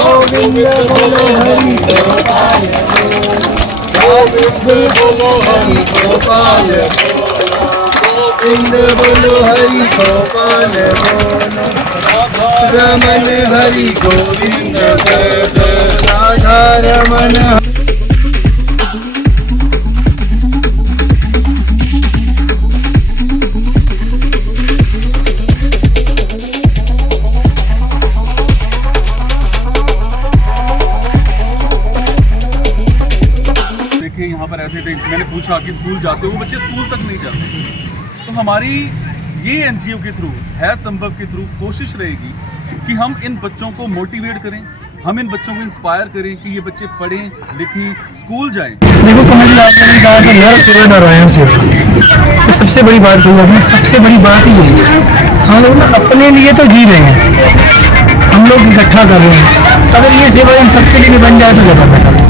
गोविंद बोलो हरि गोपाल बोलो रमन हरि गोविंद राधा रमन। यहाँ पर ऐसे थे, मैंने पूछा कि स्कूल जाते हो, वो बच्चे स्कूल तक नहीं जाते। तो हमारी ये एनजीओ के थ्रू है संभव के थ्रू कोशिश रहेगी कि हम इन बच्चों को मोटिवेट करें, हम इन बच्चों को इंस्पायर करें कि ये बच्चे पढ़ें लिखें स्कूल जाएं। देखो कमल जी आपने कहा कि नर सेवा नारायण सेवा, तो सबसे बड़ी बात हुई है, सबसे बड़ी बात ही यही है हम लोग अपने लिए तो जी रहे हैं, हम लोग इकट्ठा कर रहे हैं। अगर ये सेवा इन सबके लिए बन जाए तो ज़्यादा बेटर है।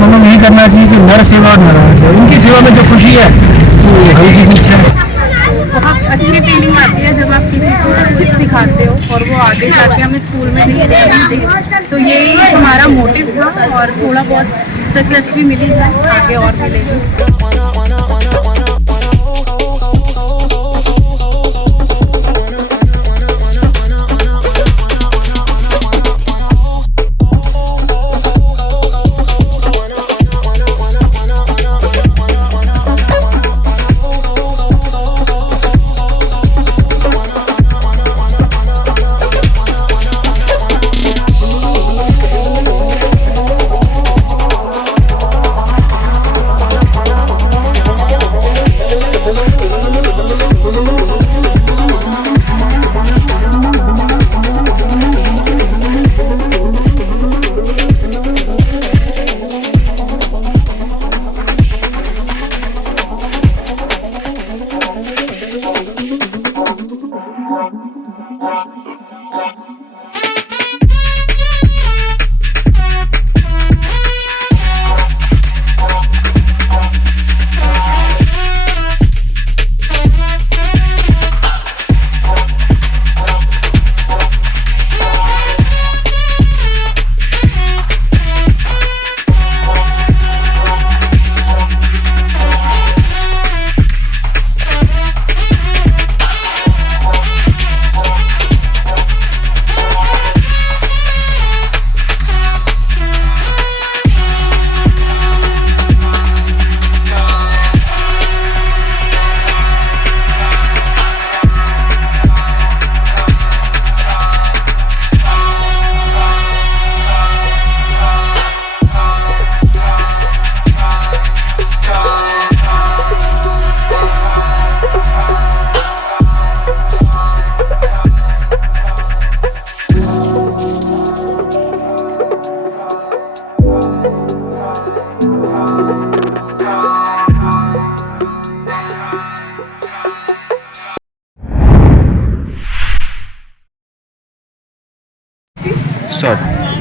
हमें नहीं करना चाहिए कि नर सेवा और नारायण सेवा, उनकी सेवा में जो खुशी है वो हल्की कुछ है। बहुत अच्छी फीलिंग आती है जब आप किसी को कुछ सिखाते हो और वो आगे जाके हमें स्कूल में दिखते हैं। तो यही हमारा मोटिव था और थोड़ा बहुत सक्सेस भी मिली है, आगे और मिलेगी।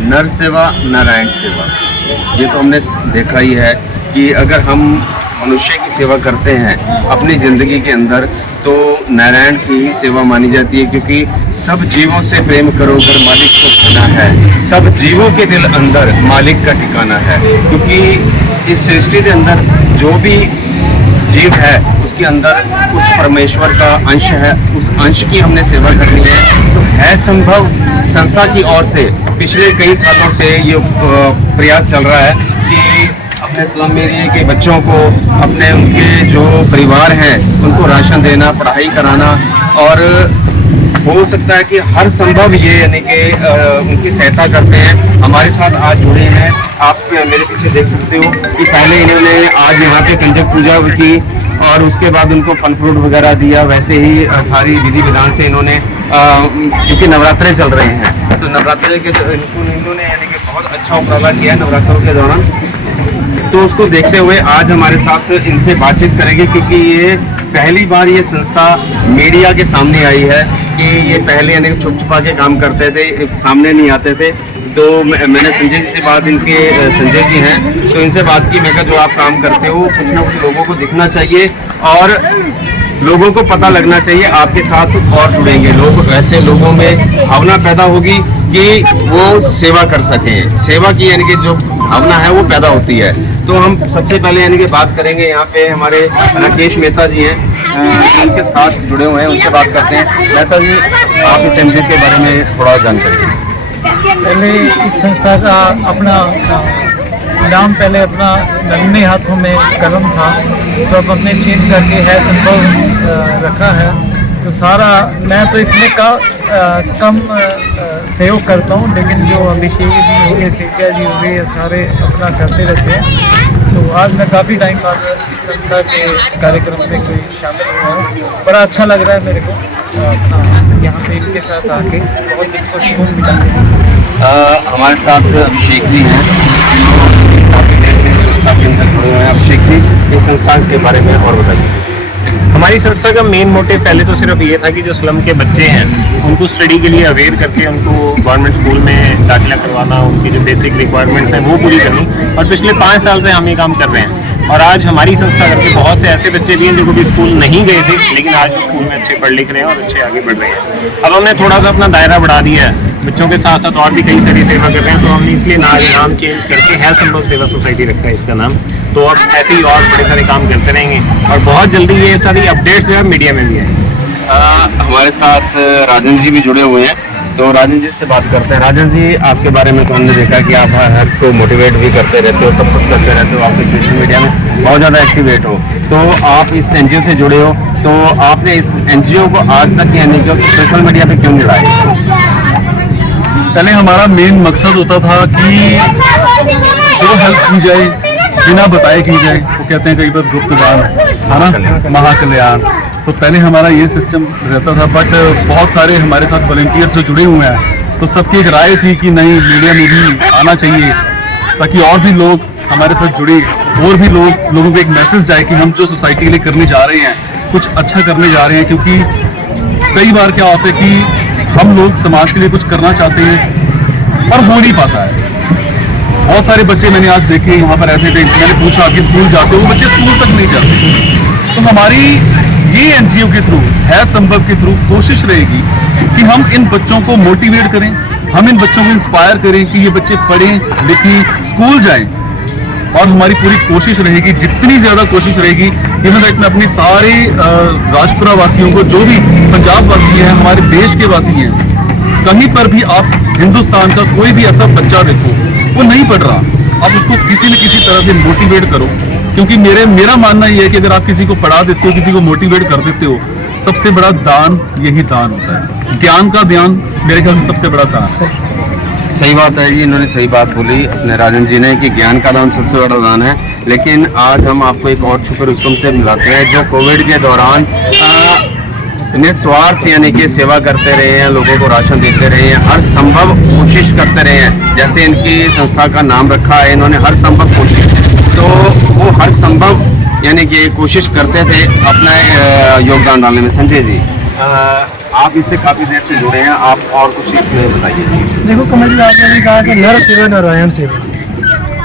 नर सेवा नारायण सेवा, ये तो हमने देखा ही है कि अगर हम मनुष्य की सेवा करते हैं अपनी ज़िंदगी के अंदर तो नारायण की ही सेवा मानी जाती है, क्योंकि सब जीवों से प्रेम करो कर मालिक को पाना है। सब जीवों के दिल अंदर मालिक का ठिकाना है, क्योंकि इस सृष्टि के अंदर जो भी जीव है उसके अंदर उस परमेश्वर का अंश है, उस अंश की हमने सेवा करनी है। तो है संभव संस्था की ओर से पिछले कई सालों से ये प्रयास चल रहा है कि अपने स्लम एरिया के बच्चों को, अपने उनके जो परिवार हैं उनको राशन देना, पढ़ाई कराना, और हो सकता है कि हर संभव ये यानी कि उनकी सहायता करते हैं। हमारे साथ आज जुड़े हैं, आप मेरे पीछे देख सकते हो कि पहले इन्होंने आज यहाँ पे कंजक पूजा की और उसके बाद उनको फल फ्रूट वगैरह दिया। वैसे ही सारी विधि विधान से इन्होंने, क्योंकि नवरात्रे चल रहे हैं तो नवरात्रे के इन्होंने यानी कि बहुत अच्छा उपराला किया है नवरात्रों के दौरान। तो उसको देखते हुए आज हमारे साथ इनसे बातचीत करेंगे, क्योंकि ये पहली बार ये संस्था मीडिया के सामने आई है कि ये पहले यानी छुप छुपा के काम करते थे, सामने नहीं आते थे। तो मैंने संजय जी से बात, इनके संजय जी हैं, तो इनसे बात की। मैं कहा जो आप काम करते हो कुछ ना कुछ लोगों को दिखना चाहिए और लोगों को पता लगना चाहिए, आपके साथ और जुड़ेंगे लोग, ऐसे लोगों में भावना पैदा होगी कि वो सेवा कर सके। सेवा की यानी कि जो भावना है वो पैदा होती है। तो हम सबसे पहले यानी कि बात करेंगे, यहाँ पे हमारे राकेश मेहता जी हैं, उनके साथ जुड़े हुए हैं, उनसे बात करते हैं। मेहता जी, आप इस एनजीओ के बारे में थोड़ा जानकारी दें। पहले इस संस्था का अपना नाम पहले अपना नन्हे हाथों में कलम था, तो अब हमने चेंज करके है संभव रखा है। तो सारा मैं तो इसमें कम सहयोग करता हूँ, लेकिन जो अभिषेक जी हो गए, सेठिया जी हो गए, सारे अपना करते रहते हैं। तो आज मैं काफ़ी टाइम बाद इस संस्था के कार्यक्रम में कोई शामिल हुआ हूँ। बड़ा अच्छा लग रहा है मेरे को अपना यहाँ पे इनके साथ आके, बहुत दिल को सुकून मिला। हमारे साथ अभिषेक जी हैं, काफ़ी देर से संस्था के अंदर जुड़े हुए हैं। अभिषेक जी, इस संस्था के बारे में और बताइए। हमारी संस्था का मेन मोटिव पहले तो सिर्फ ये था कि जो स्लम के बच्चे हैं उनको स्टडी के लिए अवेयर करके उनको गवर्नमेंट स्कूल में दाखिला करवाना, उनकी जो बेसिक रिक्वायरमेंट्स हैं वो पूरी करनी। और पिछले 5 साल से हम ये काम कर रहे हैं। और आज हमारी संस्था करके बहुत से ऐसे बच्चे भी हैं जो कभी स्कूल नहीं गए थे, लेकिन आज वो स्कूल में अच्छे पढ़ लिख रहे हैं और अच्छे आगे बढ़ रहे हैं। अब हमने थोड़ा सा अपना दायरा बढ़ा दिया है, बच्चों के साथ साथ और भी कई सारी सेवा कर रहे हैं। तो हमने इसलिए नाम चेंज करके है संभव सेवा सोसाइटी रखा है इसका नाम। तो अब ऐसे ही और बड़े सारे काम करते रहेंगे और बहुत जल्दी ये सारी अपडेट्स जो है मीडिया में भी है। हमारे साथ राजन जी भी जुड़े हुए हैं, तो राजन जी से बात करते हैं। राजन जी, आपके बारे में तो हमने देखा कि आप हर को मोटिवेट भी करते रहते हो, सब कुछ करते रहते हो, आप सोशल मीडिया में बहुत ज़्यादा एक्टिवेट हो। तो आप इस एनजीओ से जुड़े हो, तो आपने इस एनजीओ को आज तक यानी कि सोशल मीडिया पे क्यों मिलाया? पहले हमारा मेन मकसद होता था कि जो हेल्प की जाए बिना बताए की जाए, वो कहते हैं कई बार गुप्त दान है ना, महाकल्याण। तो पहले हमारा ये सिस्टम रहता था, बट बहुत सारे हमारे साथ वॉलंटियर्स जो जुड़े हुए हैं, तो सबकी एक राय थी कि नहीं, मीडिया में भी आना चाहिए ताकि और भी लोग हमारे साथ जुड़े, और भी लोगों को एक मैसेज जाए कि हम जो सोसाइटी के लिए करने जा रहे हैं कुछ अच्छा करने जा रहे हैं। क्योंकि कई बार क्या होता है कि हम लोग समाज के लिए कुछ करना चाहते हैं और हो नहीं पाता है। बहुत सारे बच्चे मैंने आज देखे यहाँ पर ऐसे थे, मैंने पूछा कि स्कूल जाते हो, वो बच्चे स्कूल तक नहीं जाते। तो हमारी ये एनजीओ के थ्रू, है संभव के थ्रू कोशिश रहेगी कि हम इन बच्चों को मोटिवेट करें, हम इन बच्चों को इंस्पायर करें कि ये बच्चे पढ़ें लिखें, स्कूल जाएं। और हमारी पूरी कोशिश रहेगी, जितनी ज़्यादा कोशिश रहेगी, इवन मैं अपने सारे राजपुरा वासियों को, जो भी पंजाब वासी हैं, हमारे देश के वासी हैं, कहीं पर भी आप हिंदुस्तान का कोई भी ऐसा बच्चा देखो वो नहीं पढ़ रहा, आप उसको किसी न किसी तरह से मोटिवेट करो। क्योंकि मेरा मानना ये है कि अगर आप किसी को पढ़ा देते हो, किसी को मोटिवेट कर देते हो, सबसे बड़ा दान यही दान होता है। ज्ञान का दान मेरे ख्याल से सबसे बड़ा दान है। सही बात है जी, इन्होंने सही बात बोली अपने राजन जी ने कि ज्ञान का दान सबसे बड़ा दान है। लेकिन आज हम आपको एक और छुपे रुस्तम से मिलाते हैं, जो कोविड के दौरान निस्वार्थ यानी कि सेवा करते रहे हैं, लोगों को राशन देते रहे हैं, हर संभव कोशिश करते रहे हैं। जैसे इनकी संस्था का नाम रखा है इन्होंने, हर संभव कोशिश, तो वो हर संभव यानी कि कोशिश करते थे अपना योगदान डालने में। संजय जी, आप इससे काफ़ी देर से जुड़े हैं, आप और कुछ इसमें बताइए। देखो कमल जी, आपने भी कहा कि नर सेवा नारायण सेवा,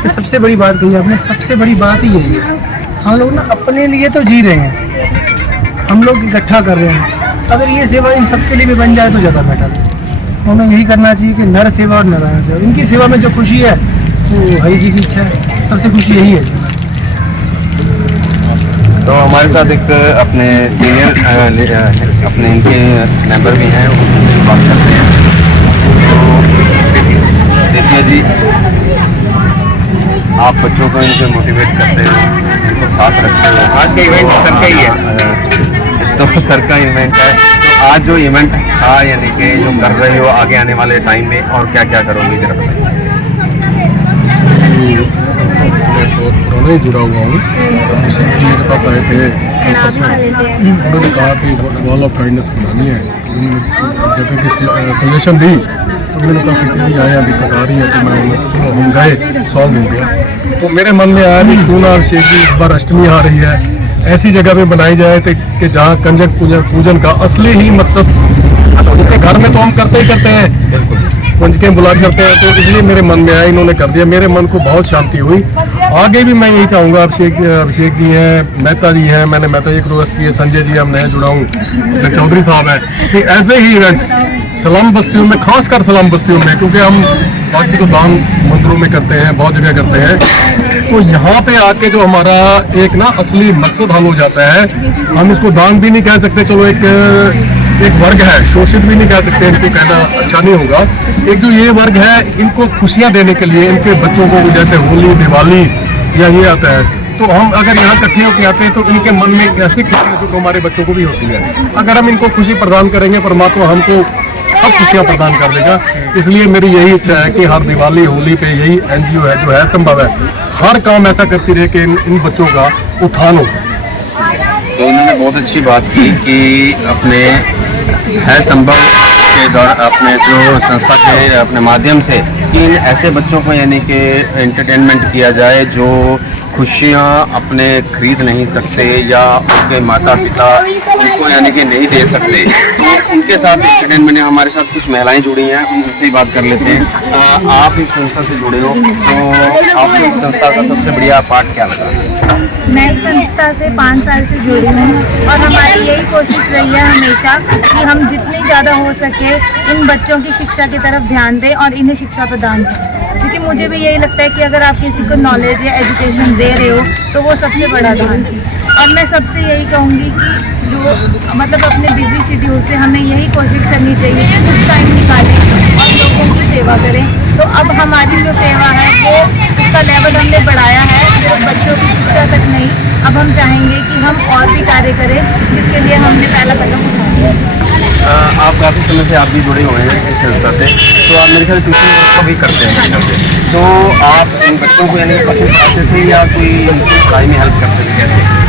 ये सबसे बड़ी बात कही आपने। सबसे बड़ी बात ही यही है, हम लोग ना अपने लिए तो जी रहे हैं, हम लोग इकट्ठा कर रहे हैं। अगर ये सेवा इन सबके लिए भी बन जाए तो ज़्यादा बेटर है। हमें यही करना चाहिए कि नर सेवा और नारायण सेवा, इनकी सेवा में जो खुशी है वो हरि जी की इच्छा है, सबसे खुशी यही है। तो हमारे साथ एक अपने सीनियर अपने इनके मेंबर भी हैं, उनसे बात करते हैं। तो देखिए जी, आप बच्चों को इनसे मोटिवेट करते हो, इनको साथ रखते हो। आज का इवेंट सर का ही है, तो सर का इवेंट है। तो आज जो इवेंट था यानी कि जो कर रहे हो आगे आने वाले टाइम में और क्या क्या करोगे जरा बताइए। बहुत पुराना ही जुड़ा हुआ हूँ। अभिषेक जी मेरे पास आए थे, उन्होंने कहा कि वॉल ऑफ काइंडनेस बनानी है। जब की सजेशन दी, उन्होंने कहा सीटें भी आए, दिक्कत आ रही है, तो मैं हम गए, सॉल्व हो गया। तो मेरे मन में आया कि क्यों ना अभिषेक जी, इस बार अष्टमी आ रही है, ऐसी जगह पे बनाई जाए कि जहाँ कंजक पूजन का असली ही मकसद, घर में तो हम करते ही करते हैं, कंजकें बुला करते हैं, तो इसलिए मेरे मन में आया, इन्होंने कर दिया। मेरे मन को बहुत शांति हुई आगे भी मैं यही चाहूँगा, अभिषेक जी हैं, मेहता जी हैं, मैंने मेहता जी को रिक्वेस्ट की है, संजय जी हम नए जुड़ा हूँ, चौधरी साहब हैं, कि ऐसे ही इवेंट्स स्लम बस्तियों में, खासकर स्लम बस्तियों में, क्योंकि हम बाकी तो दान मंदिरों में करते हैं, बहुत जगह करते हैं, तो यहाँ पे आके जो हमारा एक ना असली मकसद हल हो जाता है। हम इसको दान भी नहीं कह सकते, चलो एक वर्ग है, शोषित भी नहीं कह सकते, इनको कहना अच्छा नहीं होगा। एक जो ये वर्ग है, इनको खुशियाँ देने के लिए, इनके बच्चों को जैसे होली, दिवाली या ये आता है, तो हम अगर यहाँ इकट्ठे होकर आते हैं तो इनके मन में ऐसी खुशी होती है जो हमारे बच्चों को भी होती है। अगर हम इनको खुशी प्रदान करेंगे, परमात्मा हमको सब खुशियाँ प्रदान कर देगा। इसलिए मेरी यही इच्छा है कि हर दिवाली, होली पे यही NGO है जो है संभव है, हर काम ऐसा करती रहे कि इन बच्चों का उत्थान हो सके। तो उन्होंने बहुत अच्छी बात की कि अपने है संभव के दौर अपने जो संस्था के अपने माध्यम से कि इन ऐसे बच्चों को यानी कि एंटरटेनमेंट किया जाए जो खुशियाँ अपने खरीद नहीं सकते या उनके माता पिता उनको यानी कि नहीं दे सकते, तो उनके साथ एंटरटेनमेंट। हमारे साथ कुछ महिलाएं जुड़ी हैं, उनसे ही बात कर लेते हैं। आप इस संस्था से जुड़े हो, तो आपको इस संस्था का सबसे बढ़िया पार्ट क्या लगा? मैं इस संस्था से 5 साल से जुड़ी हूँ और हमारी यही कोशिश रही है हमेशा कि हम जितनी ज़्यादा हो सके इन बच्चों की शिक्षा की तरफ ध्यान दें और इन्हें शिक्षा प्रदान करें, क्योंकि मुझे भी यही लगता है कि अगर आप किसी को नॉलेज या एजुकेशन दे रहे हो तो वो सबसे बड़ा दान है। और मैं सबसे यही कहूँगी कि जो मतलब अपने बिजी शेड्यूल से हमें यही कोशिश करनी चाहिए कि कुछ टाइम निकालें और लोगों की सेवा करें। तो अब हमारी जो सेवा है वो उसका लेवल हमने बढ़ाया है, सिर्फ बच्चों की शिक्षा तक नहीं, अब हम चाहेंगे कि हम और भी कार्य करें, जिसके लिए हमने पहला कदम उठाया। आप काफ़ी समय से आप भी जुड़े हुए हैं इस संस्था से, तो आप मेरे ख्याल ट्यूशन व्यवस्था भी करते हैं मेरे ख्याल से, तो आप इन बच्चों को यानी बच्चों पढ़ाते थे या कोई उनकी पढ़ाई में हेल्प करते थे, कैसे?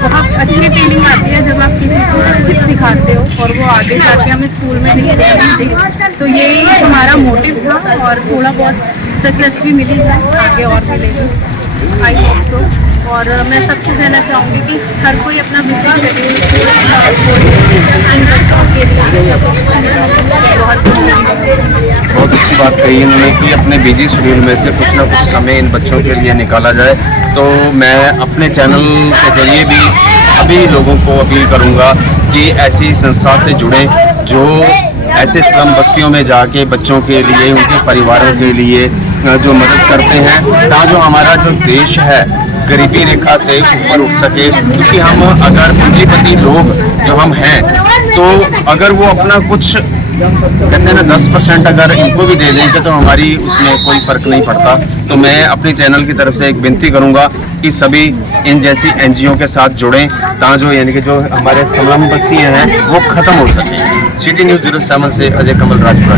बहुत अच्छी फीलिंग आती है जब आप किसी को कुछ सिखाते हो और वो आगे जाके हमें स्कूल में नहीं देते, तो यही हमारा मोटिव था और थोड़ा बहुत सक्सेस भी मिली है, आगे और मिलेगी, आई होप सो। और मैं सबको कहना चाहूँगी कि हर कोई अपना बिजी शेड्यूल इन बच्चों के लिए बहुत अच्छी बात कही इन्होंने कि अपने बिजी शेड्यूल में से कुछ ना कुछ समय इन बच्चों के लिए निकाला जाए। तो मैं अपने चैनल के जरिए भी सभी लोगों को अपील करूंगा कि ऐसी संस्था से जुड़ें जो ऐसे स्लम बस्तियों में जाके बच्चों के लिए, उनके परिवारों के लिए जो मदद करते हैं, ताकि जो हमारा जो देश है गरीबी रेखा से ऊपर उठ सके। क्योंकि हम अगर पूंजीपति लोग जो हम हैं, तो अगर वो अपना कुछ कहते हैं ना 10% अगर इनको भी दे देंगे तो हमारी उसमें कोई फर्क नहीं पड़ता। तो मैं अपनी चैनल की तरफ से एक विनती करूंगा कि सभी इन जैसी NGO के साथ जुड़ें, ताकि जो यानी कि जो हमारे स्लम बस्तियां हैं वो खत्म हो सके। सिटी न्यूज़ 07 से अजय कमल राजपुरा।